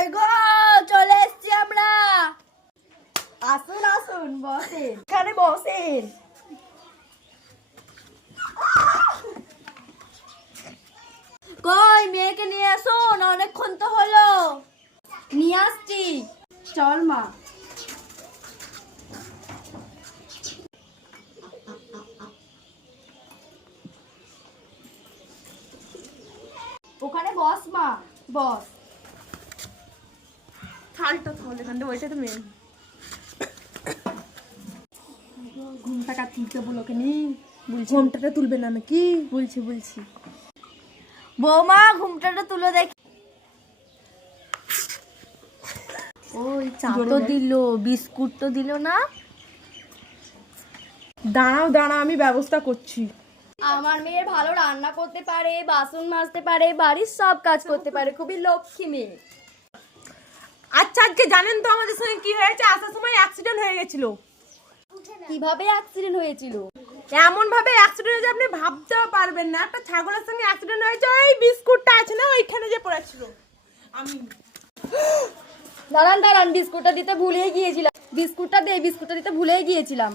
কই গো, চলে এসছি আমরা। আসুন আসুন, বসেন, এখানে বসেন। কই মেয়েকে নিয়ে আসুন, অনেকক্ষণ তো হলো। নিয়ে আসছি, চল মা। ওখানে বস মা, বস। থালটা থাল এখানটা, ওইটা তো মেন। ঘুমটাকা তুলতে বলো কেনি? ঘুমটাটা তুলবে না নাকি? বলছি বৌমা ঘুমটাটা তুলে দেখি। ওই চা তো দিল, বিস্কুট তো দিল না। দাঁড়াও আমি ব্যবস্থা করছি। আমার মেয়ে ভালো রান্না করতে পারে, বাসন মাজতে পারে, বাড়ির সব কাজ করতে পারে, খুবই লক্ষ্মী মেয়ে। আচ্ছা আজকে জানেন তো আমাদের সঙ্গে কি হয়েছে? আসার সময় অ্যাক্সিডেন্ট হয়ে গেছিল। কিভাবে অ্যাক্সিডেন্ট হয়েছিল? এমন ভাবে অ্যাক্সিডেন্ট হয়েছে আপনি ভাবতেও পারবেন না। একটা ছাগলের সঙ্গে অ্যাক্সিডেন্ট হয়েছে, ওই বিস্কুটটা আছে না ওইখানে যে পড়েছিল। আমি দাঁড়ান বিস্কুটটা দিতে ভুলেই গিয়েছিলাম। বিস্কুটটা দিতে ভুলেই গিয়েছিলাম।